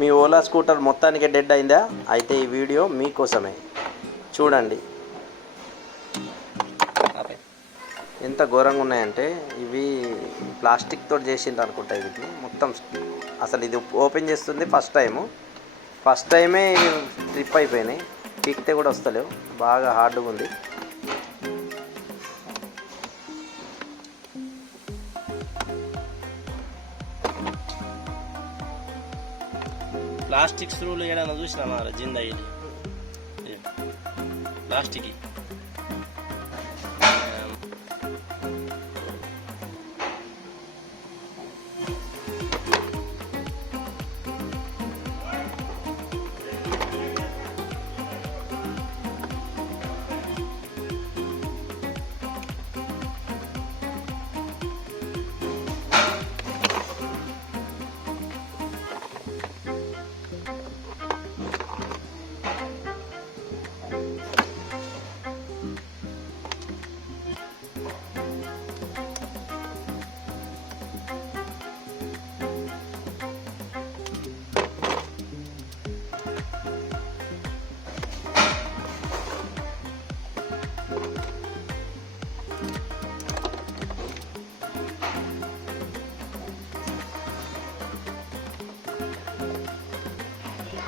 మీ Ola scooter మొత్తానికి dead అయిందా? అయితే ఈ వీడియో మీకోసమే, చూడండి. ఎంత ఘోరంగా ఉన్నాయంటే ఇవి ప్లాస్టిక్ తోటి చేసిండ్రు అనుకుంటా. వీటిని మొత్తం అసలు ఇది ఓపెన్ చేస్తుంది ఫస్ట్ టైమే ట్రిప్ అయిపోయినాయి. పీక్తే కూడా వస్తలేవు, బాగా హార్డ్గా ఉంది. ప్లాస్టిక్ స్క్రూలు ఏదైనా చూసినా జిందగీ ప్లాస్టిక్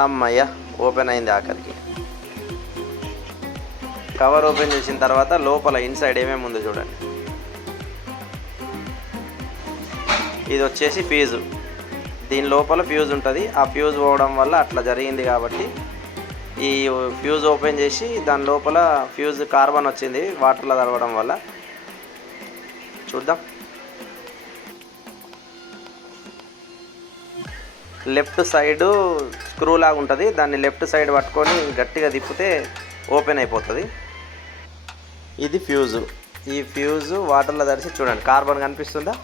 అమ్మయ్య, ఓపెన్ అయింది ఆఖరికి. కవర్ ఓపెన్ చేసిన తర్వాత లోపల ఇన్సైడ్ ఏమేమి ఉందో చూడండి. ఇది వచ్చేసి ఫ్యూజు. దీని లోపల ఫ్యూజ్ ఉంటుంది. ఆ ఫ్యూజ్ పోవడం వల్ల అట్లా జరిగింది కాబట్టి ఈ ఫ్యూజ్ ఓపెన్ చేసి దాని లోపల ఫ్యూజ్ కార్బన్ వచ్చింది వాటర్లో తడవడం వల్ల. చూద్దాం. లెఫ్ట్ సైడు స్క్రూ లాగా ఉంటుంది. దాన్ని లెఫ్ట్ సైడ్ పట్టుకొని గట్టిగా తిప్పితే ఓపెన్ అయిపోతుంది. ఇది ఫ్యూజు. ఈ ఫ్యూజు వాటర్లో తడిసి చూడండి, కార్బన్ కనిపిస్తుందా?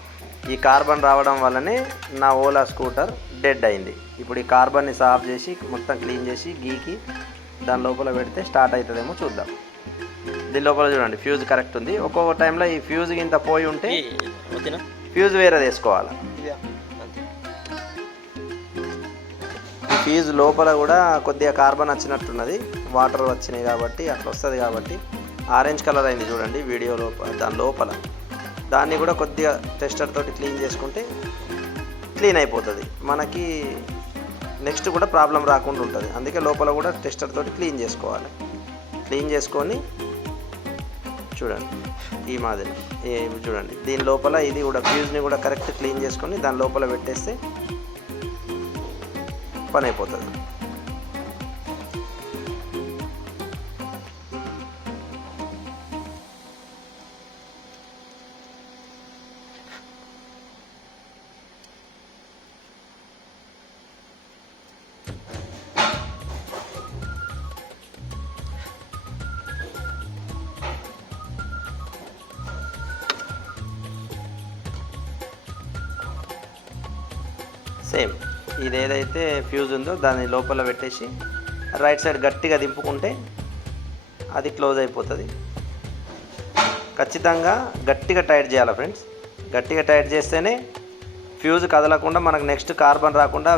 ఈ కార్బన్ రావడం వల్లనే నా ఓలా స్కూటర్ డెడ్ అయింది. ఇప్పుడు ఈ కార్బన్ని సాఫ్ చేసి మొత్తం క్లీన్ చేసి గీకి దాని లోపల పెడితే స్టార్ట్ అవుతుందేమో చూద్దాం. దీని లోపల చూడండి ఫ్యూజ్ కరెక్ట్ ఉంది. ఒక్కొక్క టైంలో ఈ ఫ్యూజ్ ఇంత పోయి ఉంటే ఫ్యూజ్ వేరే వేసుకోవాలి. ఫ్యూజ్ లోపల కూడా కొద్దిగా కార్బన్ వచ్చినట్టున్నది, వాటర్ వచ్చినాయి కాబట్టి అట్లా వస్తుంది. కాబట్టి ఆరెంజ్ కలర్ అయింది చూడండి వీడియో లోపల. దాని లోపల దాన్ని కూడా కొద్దిగా టెస్టర్ తోటి క్లీన్ చేసుకుంటే క్లీన్ అయిపోతుంది. మనకి నెక్స్ట్ కూడా ప్రాబ్లం రాకుండా ఉంటుంది. అందుకే లోపల కూడా టెస్టర్ తోటి క్లీన్ చేసుకోవాలి. క్లీన్ చేసుకొని చూడండి ఈ మాదిరి చూడండి. దీని లోపల ఇది కూడా ఫ్యూజ్ని కూడా కరెక్ట్ క్లీన్ చేసుకొని దాని లోపల పెట్టేస్తే పని అయిపోతుంది. సేమ్ ఇది ఏదైతే ఫ్యూజ్ ఉందో దాని లోపల పెట్టేసి రైట్ సైడ్ గట్టిగా దింపుకుంటే అది క్లోజ్ అయిపోతుంది. ఖచ్చితంగా గట్టిగా టైట్ చేయాలి ఫ్రెండ్స్. గట్టిగా టైట్ చేస్తేనే ఫ్యూజ్ కదలకుండా మనకు నెక్స్ట్ కార్బన్ రాకుండా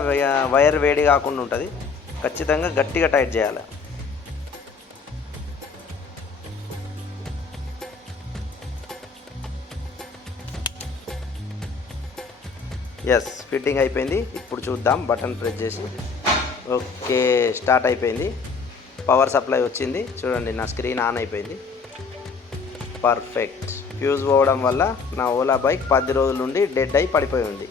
వైర్ వేడి కాకుండా ఉంటుంది. ఖచ్చితంగా గట్టిగా టైట్ చేయాలి. ఎస్, ఫిట్టింగ్ అయిపోయింది. ఇప్పుడు చూద్దాం, బటన్ ప్రెస్ చేసి. ఓకే, స్టార్ట్ అయిపోయింది. పవర్ సప్లై వచ్చింది చూడండి. నా స్క్రీన్ ఆన్ అయిపోయింది. పర్ఫెక్ట్. ఫ్యూజ్ పోవడం వల్ల నా ఓలా బైక్ 10 రోజుల నుండి డెడ్ అయి పడిపోయి ఉంది.